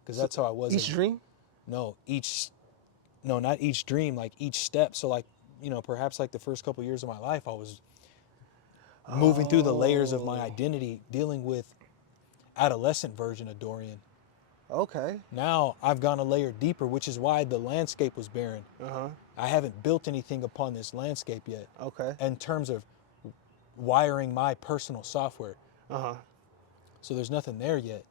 Because that's how I was. Each dream? No, not each dream, like each step. So like, perhaps like the first couple years of my life, I was moving through the layers of my identity, dealing with adolescent version of Dorian. Okay. Now I've gone a layer deeper, which is why the landscape was barren. I haven't built anything upon this landscape yet. Okay. In terms of wiring my personal software. So there's nothing there yet.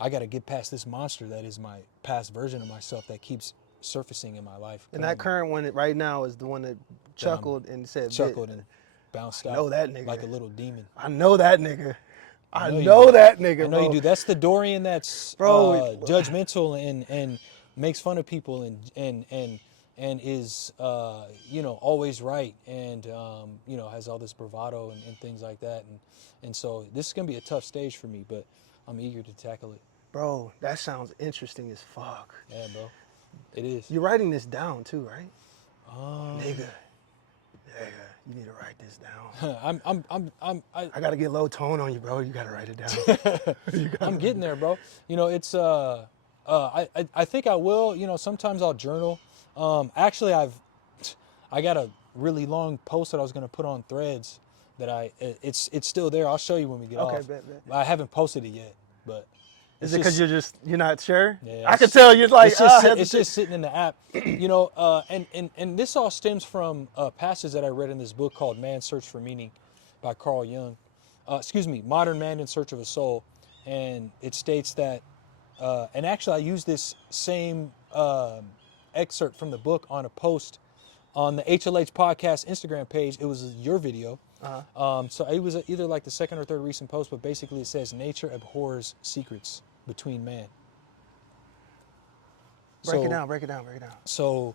I got to get past this monster that is my past version of myself that keeps surfacing in my life. And that current one right now is the one that chuckled and said, chuckled and bounced out. know that nigga. Like a little demon. I know that nigga. I know you know do. that nigga, I know bro. you do. That's the Dorian that's Bro, judgmental and makes fun of people and is always right and has all this bravado and things like that and so this is gonna be a tough stage for me, but I'm eager to tackle it. Bro, that sounds interesting as fuck. Yeah, bro, it is. You're writing this down too, right? Nigga, you need to write this down. I gotta get low tone on you, bro. You gotta write it down. I'm getting there, bro. It's I think I will. Sometimes I'll journal. Actually, I got a really long post that I was gonna put on Threads that it's still there. I'll show you when we get Okay, off. bet. I haven't posted it yet, but Is it because you're not sure? Yeah, I can tell you're like, it's just sitting in the app, and this all stems from a passage that I read in this book called Man's Search for Meaning by Carl Jung. Modern Man in Search of a Soul. And it states that, and actually I used this same excerpt from the book on a post on the HLH podcast Instagram page. It was your video. So it was either like the second or third recent post, but basically it says nature abhors secrets between man. Break it down. Break it down. Break it down. So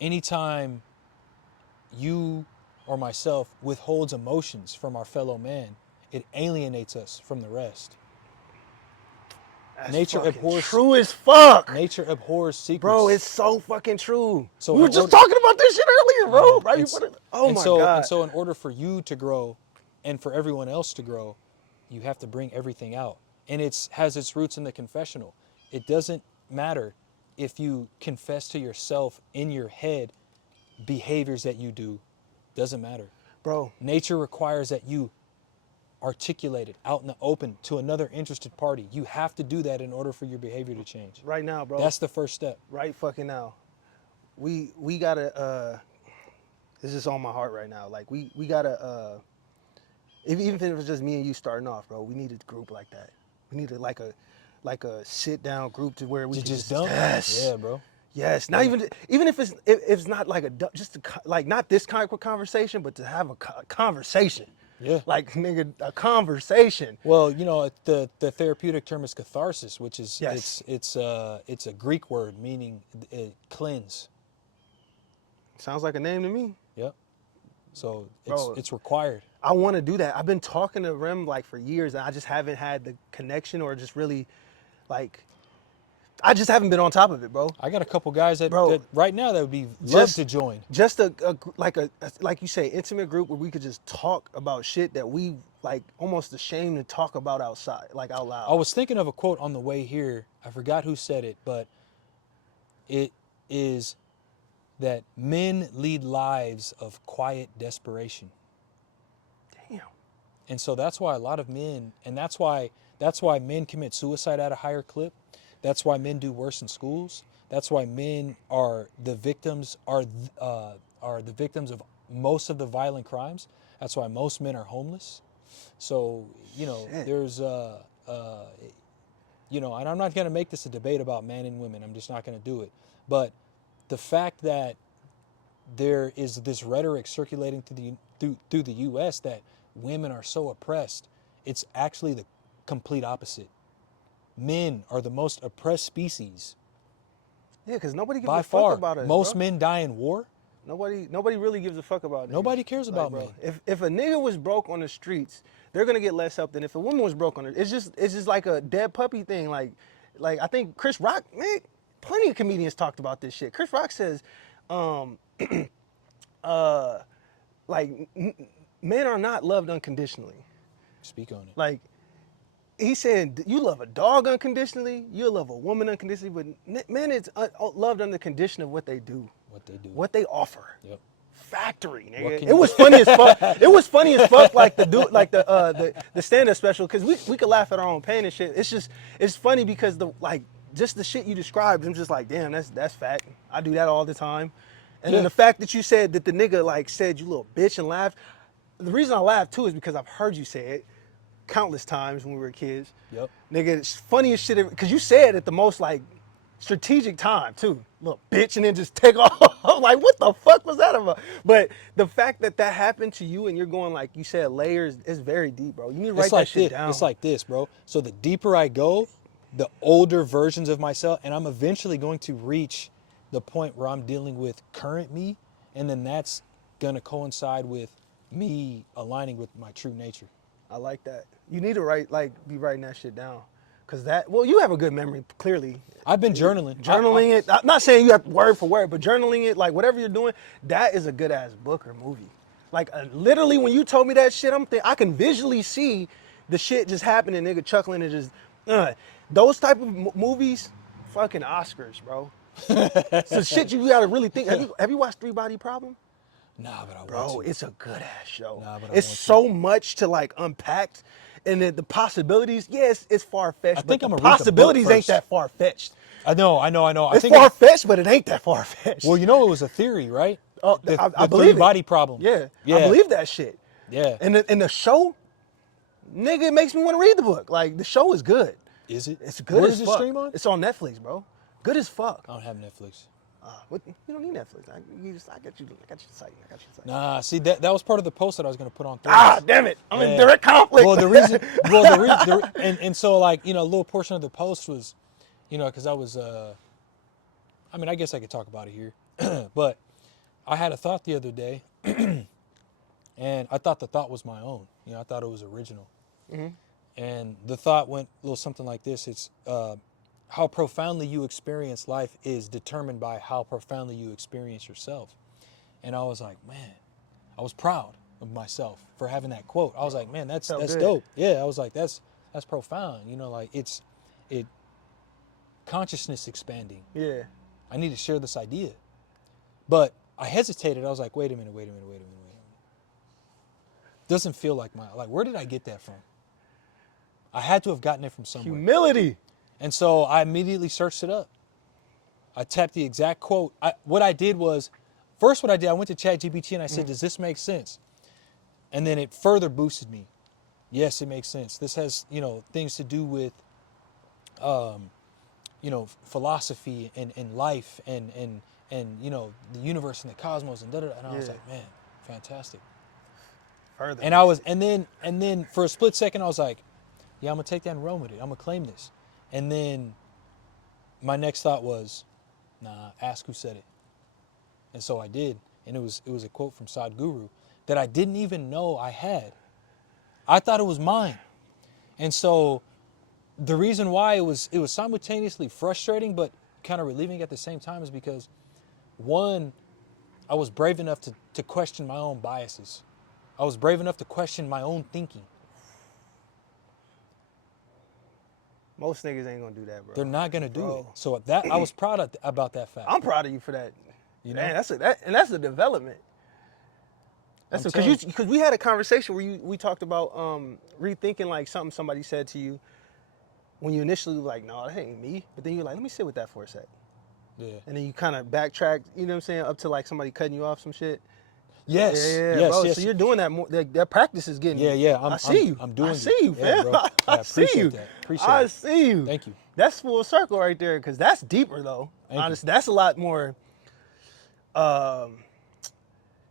anytime you or myself withholds emotions from our fellow man, it alienates us from the rest. That's Nature abhors true as fuck. Nature abhors secrets. Bro, it's so fucking true. So we were just talking about this shit earlier, bro. Right? Oh my God. And so in order for you to grow and for everyone else to grow, you have to bring everything out. And it has its roots in the confessional. It doesn't matter if you confess to yourself in your head behaviors that you do. Doesn't matter. Bro. Nature requires that you articulate it out in the open to another interested party. You have to do that in order for your behavior to change. Right now, bro. That's the first step. Right fucking now. We gotta it's just on my heart right now. Like we gotta even if it was just me and you starting off, bro, we need a group like that. We need like a sit down group to where we can just dump. Yes. Yeah, bro. Yes, not even if it's not like like not this kind of conversation, but to have a conversation. Yeah. Like nigga, a conversation. Well, you know, the therapeutic term is catharsis, which is Yes. it's a Greek word meaning cleanse. Sounds like a name to me. Yep. So Bro, it's required. I want to do that. I've been talking to Rem like for years, and I just haven't had the connection or just really, like, I just haven't been on top of it, bro. I got a couple guys that right now that would be love to join. Just like you say, intimate group where we could just talk about shit that we like almost ashamed to talk about outside, like out loud. I was thinking of a quote on the way here. I forgot who said it, but it is that men lead lives of quiet desperation. Damn. And so that's why a lot of men, and that's why men commit suicide at a higher clip. That's why men do worse in schools. That's why men are the victims of most of the violent crimes. That's why most men are homeless. So, you know, Shit. there's you know, and I'm not going to make this a debate about men and women. I'm just not going to do it. But the fact that there is this rhetoric circulating through the U.S. that women are so oppressed, it's actually the complete opposite. Men are the most oppressed species. Yeah, because nobody gives by a far. fuck about us. Most bro. men die in war. Nobody really gives a fuck about it. Nobody cares about bro. men. If a nigga was broke on the streets, they're gonna get less help than if a woman was broke on it. It's just like a dead puppy thing. Like I think Chris Rock, man, plenty of comedians talked about this shit. Chris Rock says, like men are not loved unconditionally. Speak on it. Like he said, you love a dog unconditionally, you love a woman unconditionally, but men is loved under the condition of what they do. What they do. What they offer. Yep. Factory, What nigga. can It you was funny as fuck. It was funny as fuck, like the stand-up special, because we could laugh at our own pain and shit. It's funny because just the shit you described, I'm just like, damn, that's fact. I do that all the time. And then the fact that you said that the nigga like said you little bitch and laughed. The reason I laughed too is because I've heard you say it countless times when we were kids. Yep. Nigga, it's funny as shit because you said it at the most like strategic time too, little bitch, and then just take off. Like, what the fuck was that about? But the fact that happened to you and you're going like you said layers is very deep, bro. You need to write that shit down. It's like this, bro. So the deeper I go, the older versions of myself, and I'm eventually going to reach the point where I'm dealing with current me, and then that's gonna coincide with me aligning with my true nature. I like that. You need to be writing that shit down. Cause you have a good memory, clearly. I've been journaling. Journaling it. I'm not saying you have word for word, but journaling it, like whatever you're doing, that is a good ass book or movie. Like literally when you told me that shit, I can visually see the shit just happening, nigga chuckling and just, those type of movies, fucking Oscars, bro. So shit you gotta really think. Have you watched Three Body Problem? Nah, but I want Bro, to. it's a good ass show. Nah, but I it's want to. so much to like unpack, and the possibilities. Yes, it's far fetched. But I'm the gonna read the book possibilities ain't first. that far fetched. I know. It's far fetched, but it ain't that far fetched. Well, you know, it was a theory, right? Oh, I believe three body problem. Yeah, Yeah. I believe that shit. Yeah. And the show, nigga, it makes me want to read the book. Like the show is good. Is it? It's good Where as does fuck. it stream on? It's on Netflix, bro. Good as fuck. I don't have Netflix. You don't need Netflix. I got you the site. I got you the site. Nah, see that was part of the post that I was gonna put on Threads. Ah, damn it! I'm in direct conflict. Well, the reason, and so like, you know, a little portion of the post was, You know, because I was, I mean, I guess I could talk about it here, but I had a thought the other day, and I thought the thought was my own. You know, I thought it was original. Mm-hmm. And the thought went a little something like this. It's how profoundly you experience life is determined by how profoundly you experience yourself. And I was like, man, I was proud of myself for having that quote. I was like, man, that's good. dope. Yeah, I was like, that's profound. You know, like it consciousness expanding. Yeah. I need to share this idea. But I hesitated. I was like, wait a minute. Doesn't feel like where did I get that from? I had to have gotten it from somewhere. Humility. And so I immediately searched it up. I tapped the exact quote. What I did, I went to ChatGPT and I said, does this make sense? And then it further boosted me. Yes, it makes sense. This has, you know, things to do with, you know, philosophy and life and you know, the universe and the cosmos and da-da-da. And I was like, man, fantastic. Further. And then for a split second, I was like, yeah, I'm gonna take that and run with it. I'm gonna claim this. And then my next thought was, nah, ask who said it. And so I did. And it was a quote from Sadhguru that I didn't even know I had. I thought it was mine. And so the reason why it was simultaneously frustrating but kind of relieving at the same time is because, one, I was brave enough to question my own biases. I was brave enough to question my own thinking. Most niggas ain't gonna do that, bro. They're not gonna do it. So I was proud about that fact. I'm proud of you for that. You know? Man, that's a development. That's because we had a conversation where we talked about rethinking like something somebody said to you when you initially were like, no, that ain't me. But then you're like, let me sit with that for a sec. Yeah. And then you kind of backtrack, you know what I'm saying, up to like somebody cutting you off some shit. Yes. Yeah, bro. So you're doing that more. That practice is getting. Yeah. I see you. I'm doing it. I see you, fam. Bro. I see you. Appreciate it. See you. Thank you. That's full circle right there, because that's deeper though. Honestly, that's a lot more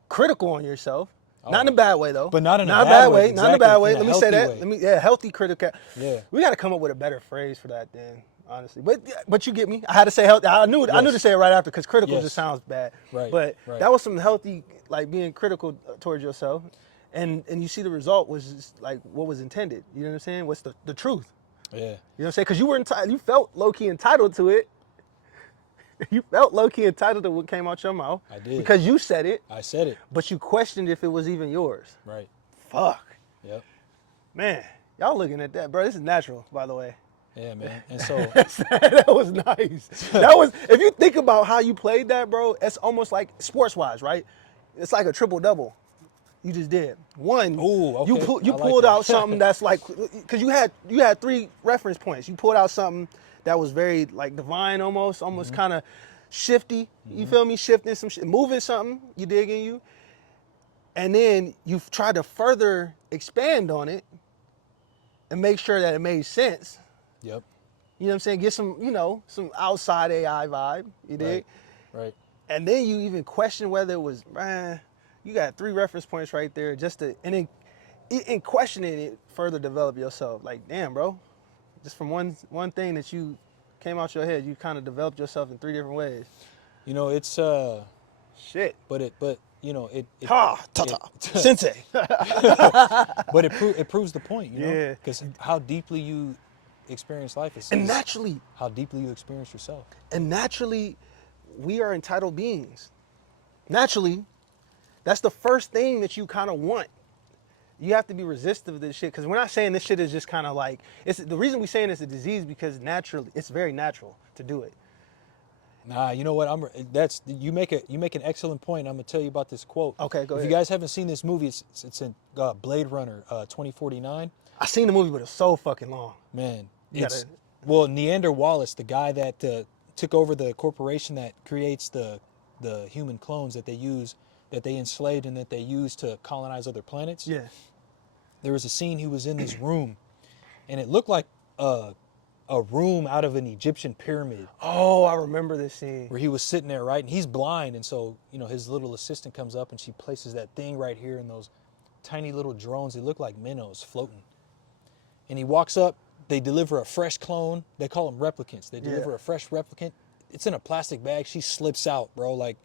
critical on yourself. Not in a bad way though. But not in a bad way. Not in a bad way. In a Let me say healthy that. way. Healthy critical. Yeah. We got to come up with a better phrase for that then. Honestly, but you get me. I had to say healthy. I knew to say it right after because critical just sounds bad. Right. But that was some healthy, like being critical towards yourself, and you see the result was just like what was intended. You know what I'm saying? What's the truth? Yeah. You know what I'm saying? Because you felt low key entitled to it. You felt low key entitled to what came out your mouth. I did. Because you said it. I said it. But you questioned if it was even yours. Right. Fuck. Yep. Man, y'all looking at that, bro. This is natural, by the way. Yeah, man. And so that was nice. That was, if you think about how you played that, bro, it's almost like sports-wise, right? It's like a triple-double. You just did. One, ooh, okay. you pulled out something that's like, because you had 3 reference points. You pulled out something that was very like divine almost kind of shifty. You feel me? Shifting some shit, moving something, you dig in you. And then you've tried to further expand on it and make sure that it made sense. Yep. You know what I'm saying? Get some, some outside AI vibe. You dig? Right. And then you even question whether it was, you got 3 reference points right there and then in questioning it, further develop yourself. Like, damn, bro, just from one thing that you came out your head, you kind of developed yourself in 3 different ways. You know, it's shit. Sensei. But it proves the point, you know? Yeah. Because how deeply you experience life is naturally how deeply you experience yourself. And naturally, we are entitled beings. Naturally, that's the first thing that you kind of want. You have to be resistant of this shit, because we're not saying this shit is just kind of like, it's the reason we're saying it's a disease, because naturally, it's very natural to do it. Nah, you know what? You make an excellent point. I'm gonna tell you about this quote. Okay, go ahead. If you guys haven't seen this movie, it's in Blade Runner 2049. I seen the movie, but it's so fucking long. Man, Neander Wallace, the guy that took over the corporation that creates the human clones that they use, that they enslaved and that they use to colonize other planets. Yeah. There was a scene he was in this room, and it looked like a room out of an Egyptian pyramid. Oh, I remember this scene. Where he was sitting there, right? And he's blind, and so, his little assistant comes up and she places that thing right here, and those tiny little drones, they look like minnows floating. And he walks up They deliver a fresh clone. They call them replicants. They deliver a fresh replicant. It's in a plastic bag. She slips out, bro, like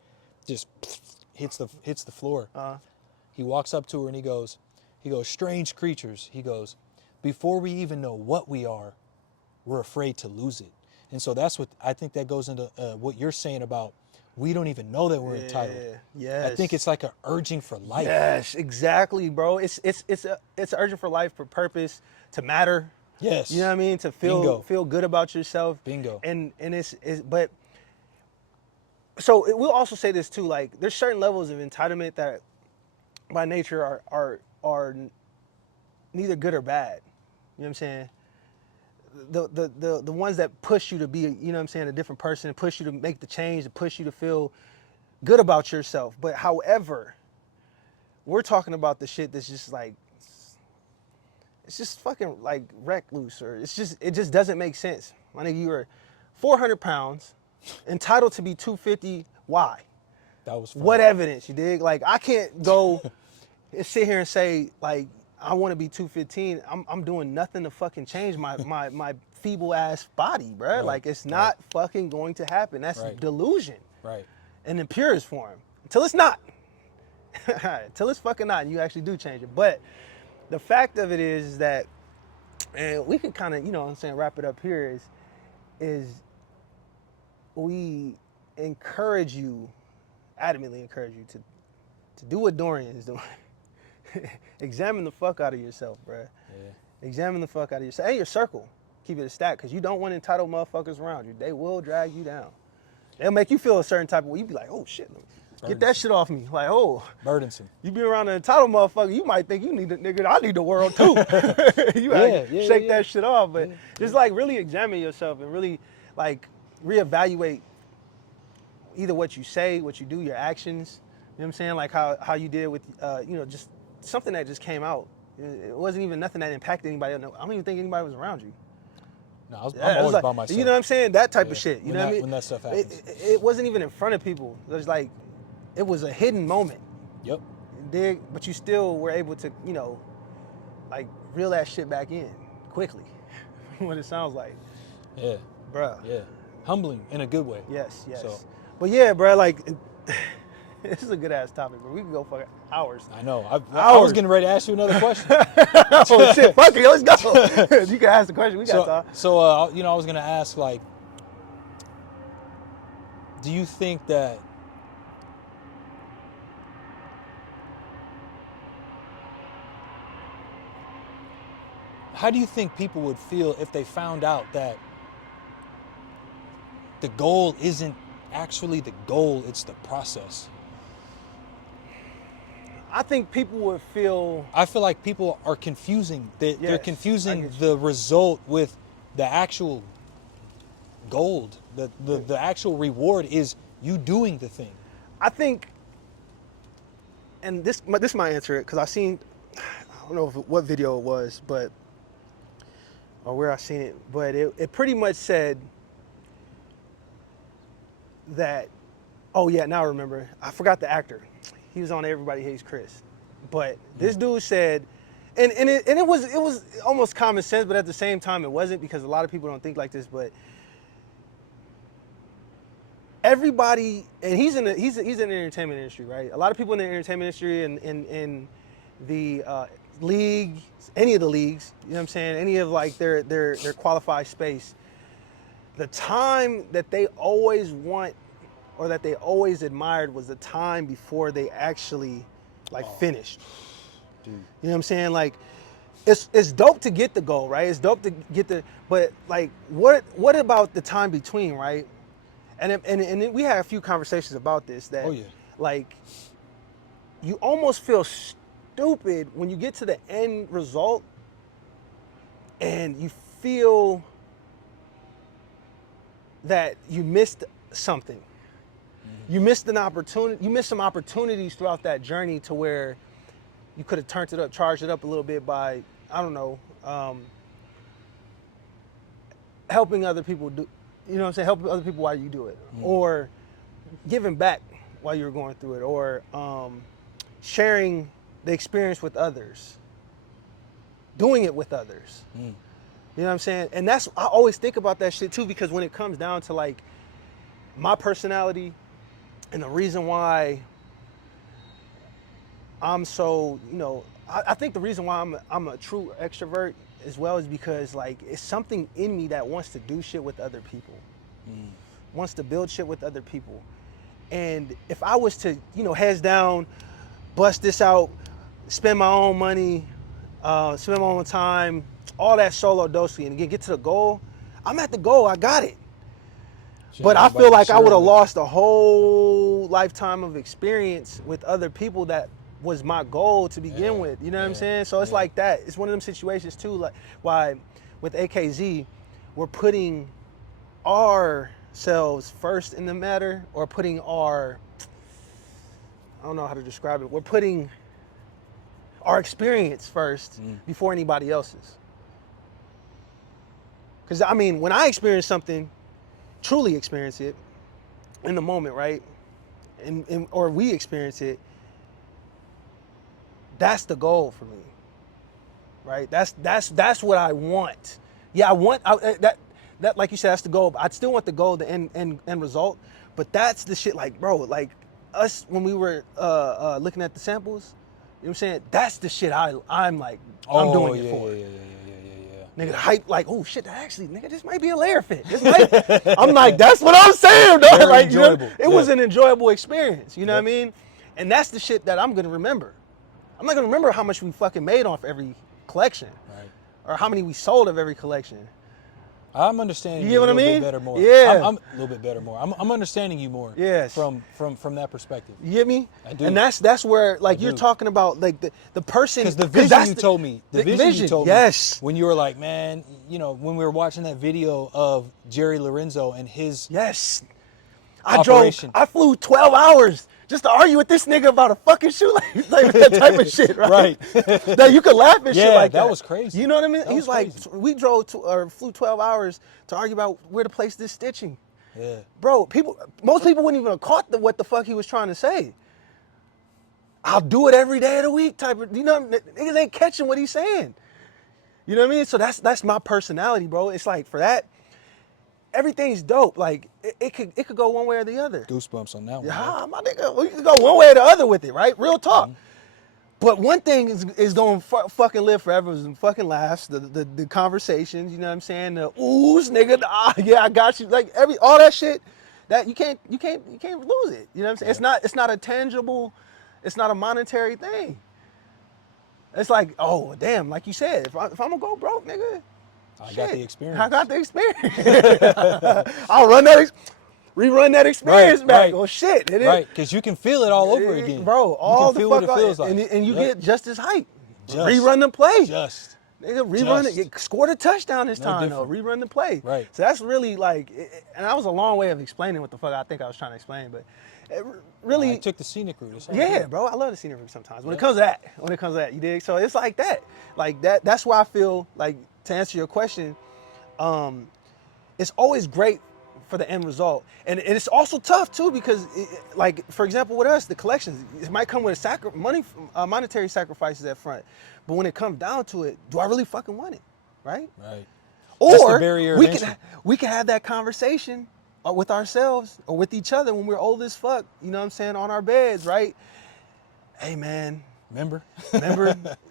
just hits the floor. He walks up to her and he goes, strange creatures. He goes, before we even know what we are, we're afraid to lose it. And so that's what I think that goes into what you're saying about we don't even know that we're entitled. Yes. I think it's like an urging for life. Yes, exactly, bro. It's urgent for life, for purpose, to matter. Yes. You know what I mean? To feel good about yourself. Bingo. And but so we'll also say this too, like there's certain levels of entitlement that by nature are neither good or bad. You know what I'm saying? The ones that push you to be, you know what I'm saying, a different person, push you to make the change, to push you to feel good about yourself. But however, we're talking about the shit that's just like, it's just fucking like recluse, or it just doesn't make sense. My nigga, you were 400 pounds, entitled to be 250. Why? That was fun. What evidence, you dig? Like, I can't go and sit here and say, like, I want to be 215. I'm doing nothing to fucking change my feeble ass body, bro. Right. Like, it's not fucking going to happen. That's delusion. Right. In the purest form. Until it's not. Until it's fucking not, and you actually do change it. But the fact of it is that, and we could kind of, you know what I'm saying, wrap it up here, is we encourage you, adamantly encourage you to do what Dorian is doing. Examine the fuck out of yourself, bro. Yeah. Examine the fuck out of yourself. And your circle. Keep it a stack, because you don't want entitled motherfuckers around you. They will drag you down. They'll make you feel a certain type of way. You be like, oh shit, get that shit off me. Like, oh. Burdensome. You be around an entitled motherfucker, you might think you need it, nigga. I need the world too. You shake that shit off. But just like really examine yourself and really like reevaluate either what you say, what you do, your actions. You know what I'm saying? Like how you did with, you know, just something that just came out. It wasn't even nothing that impacted anybody else. I don't even think anybody was around you. No, I'm always like, by myself. You know what I'm saying? That type of shit. You know what I mean? When that stuff happens. It wasn't even in front of people. It was like, it was a hidden moment. Yep. Dig, but you still were able to, you know, like reel that shit back in quickly. What it sounds like. Yeah. Bruh. Yeah. Humbling in a good way. Yes. So. But yeah, bruh, like, this is a good ass topic, but we can go for hours. I know. I was getting ready to ask you another question. Oh shit, fuck it, let's go. You can ask the question, we got time. So, you know, I was gonna ask, like, do you think that how do you think people would feel if they found out that the goal isn't actually the goal, it's the process? I think people would feel... I feel like people are confusing. They're confusing the result with the actual gold. The actual reward is you doing the thing. I think, and this might answer it, because I don't know what video it was, but, or where I seen it, but it pretty much said that, oh yeah, now I remember. I forgot the actor. He was on Everybody Hates Chris. But this dude said, and it was almost common sense, but at the same time it wasn't, because a lot of people don't think like this, but everybody, and he's in the entertainment industry, right? A lot of people in the entertainment industry and in the league, any of the leagues, you know what I'm saying, any of like their qualified space, the time that they always want or that they always admired was the time before they actually like finished. Dude. You know what I'm saying? Like, it's dope to get the goal, right? It's dope to get but like, what about the time between, right? And we had a few conversations about this, that like, you almost feel stupid when you get to the end result and you feel that you missed something. You missed an opportunity. You missed some opportunities throughout that journey to where you could have turned it up, charged it up a little bit by, I don't know, helping other people do, you know what I'm saying, helping other people while you do it, or giving back while you're going through it, or sharing the experience with others, doing it with others. You know what I'm saying? And I always think about that shit too, because when it comes down to like my personality and the reason why I'm so, I think the reason why I'm a true extrovert as well is because like it's something in me that wants to do shit with other people, wants to build shit with other people. And if I was to, heads down, bust this out, spend my own money, spend my own time, all that solo dosing, and get to the goal, I'm at the goal, I got it. But I feel like I would have lost a whole lifetime of experience with other people that was my goal to begin with. You know what I'm saying? So it's like that. It's one of them situations too, like why with AKZ, we're putting ourselves first in the matter, or putting I don't know how to describe it. We're putting our experience first before anybody else's. Because I mean, when I experience something, truly experience it in the moment, right? Or we experience it, that's the goal for me, right? That's what I want. Yeah, I want that like you said, that's the goal. I still want the goal, the end result. But that's the shit, like, bro, like us when we were looking at the samples, you know what I'm saying? That's the shit I'm like, I'm doing it for. Yeah. Nigga, hype, like, oh shit, nigga, this might be a layer fit. I'm like, that's what I'm saying, dog. Very like, enjoyable. It was an enjoyable experience, you know what I mean? And that's the shit that I'm gonna remember. I'm not gonna remember how much we fucking made off every collection, Right. or how many we sold of every collection. I'm understanding You you get a what I little mean? bit better more. Yeah. I'm a little bit better more. I'm understanding you more. Yes. From that perspective. You get me? I do. And that's where, like, you're talking about, like, the person. Because the vision you told me, the vision you told yes. me when you were like, man, when we were watching that video of Jerry Lorenzo and his Yes. operation. I flew 12 hours just to argue with this nigga about a fucking shoelace, like that type of shit, right? Right. That you could laugh at shit like that. that was crazy. You know what I mean? That He's was like, crazy. we flew 12 hours to argue about where to place this stitching. Yeah. Bro, most people wouldn't even have caught what the fuck he was trying to say. I'll do it every day of the week type of, niggas ain't catching what he's saying. You know what I mean? So that's my personality, bro. It's like, for that, everything's dope. Like, it could go one way or the other. Goosebumps on that one. Yeah, my nigga, we could go one way or the other with it, right? Real talk. But one thing is going to fucking live forever is the fucking laughs, the conversations, you know what I'm saying? The oohs, nigga, yeah, I got you. Like, all that shit, that you can't lose it. You know what I'm saying? Yeah. It's not a tangible, it's not a monetary thing. It's like, oh, damn, like you said, if I'm gonna go broke, nigga, I got the experience. I got the experience. I'll rerun that experience back. Right. Well, shit. Right, because you can feel it all over again. Bro, all you can the feel fuck what it feels like. and you get just as hype. Just. Rerun the play. Just. Nigga, rerun Just. it. Scored a touchdown this No time, different. though. Rerun the play. Right. So that's really like, and that was a long way of explaining what the fuck I think I was trying to explain, but it really. I took the scenic route. It's all Yeah, good. bro, I love the scenery sometimes. When it comes to that, you dig? So it's like that. Like that. That's why I feel like, to answer your question, it's always great for the end result, and it's also tough too, because like, for example, with us, the collections, it might come with monetary sacrifices at front, but when it comes down to it, do I really fucking want it, right? Right. Or the barrier of entry. we can have that conversation with ourselves or with each other when we're old as fuck, you know what I'm saying, on our beds, right? Hey man, Remember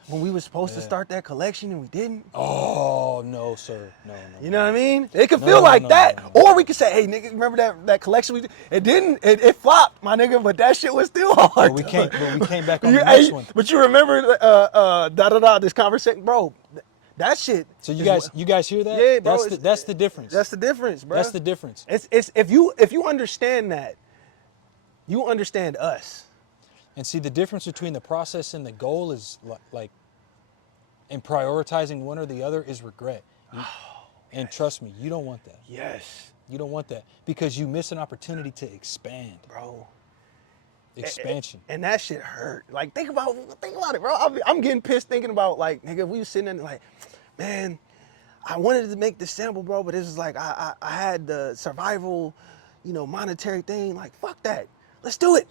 when we were supposed to start that collection and we didn't? Oh, no, sir. No. You know what I mean? It could feel like that. No. Or we could say, hey, nigga, remember that collection we did? It didn't. It flopped, my nigga, but that shit was still hard. But we came back on the next one. But you remember, this conversation, bro, that shit. So you guys hear that? Yeah, bro. That's the difference. That's the difference, bro. That's the difference. It's if you understand that, you understand us. And see, the difference between the process and the goal is like, in prioritizing one or the other is regret. And trust me, you don't want that. Yes. You don't want that, because you miss an opportunity to expand. Bro. Expansion. And that shit hurt. Like, think about it, bro. I'm getting pissed thinking about, like, nigga, we was sitting there like, man, I wanted to make this sample, bro, but it was like, I had the survival, monetary thing. Like, fuck that. Let's do it.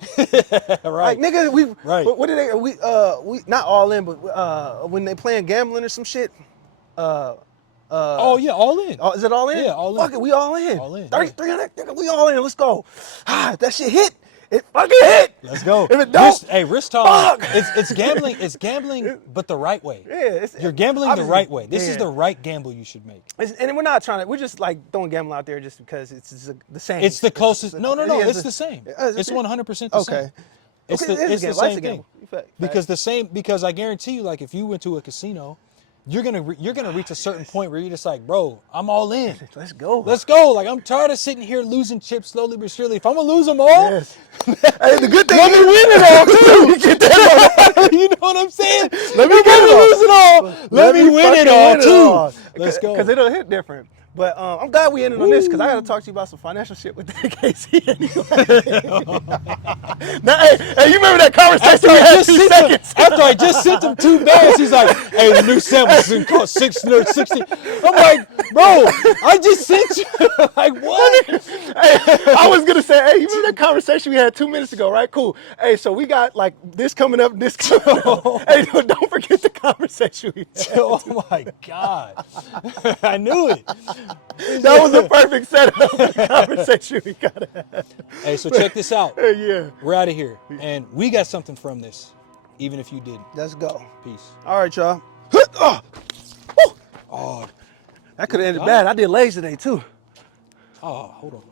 Right. Like, nigga, Right. What did they, we not all in, but when they playing gambling or some shit, Oh yeah, all in. Oh, is it all in? Yeah, all in. Fuck it, we all in. All in, 300, nigga, we all in. Let's go. Ah, if that shit hit. It fucking hit. Let's go. If it don't, risk tolerance. fuck. It's gambling. It's gambling, but the right way. Yeah, You're gambling the obviously, right way. This is yeah. the right gamble you should make. And we're not trying to. We're just like throwing gambling out there just because it's just the same. It's the closest. No. Yeah, It's the same. It's 100% the same. Okay. It's Okay, the gamble. same It's a thing. gamble. Because I guarantee you, like if you went to a casino, you're gonna reach a certain point where you're just like, bro, I'm all in. Let's go. Let's go. Like I'm tired of sitting here losing chips slowly but surely. If I'm gonna lose them all, Yes. Hey, the good thing let me is, win it all too. Get that You know what I'm saying? Let me You get gotta it all. lose it all. Let me win it all too. Let's go. Because it'll hit different. But I'm glad we ended on this because I got to talk to you about some financial shit with KC anyway. Now, hey, you remember that conversation we had 2 seconds? After I just sent him 2 bags, he's like, hey, the new samples is going to cost $660. I'm like, bro, I just sent you. Like, what? Hey, I was going to say, hey, you remember that conversation we had 2 minutes ago, right? Cool. Hey, so we got like this coming up, this coming up. Hey, don't forget the conversation we had. Oh, my God. I knew it. That was the perfect setup for the conversation we got to have. Hey, so check this out. Hey, yeah. We're out of here. And we got something from this, even if you didn't. Let's go. Peace. All right, y'all. Oh, That could have ended bad. I did legs today, too. oh, hold on.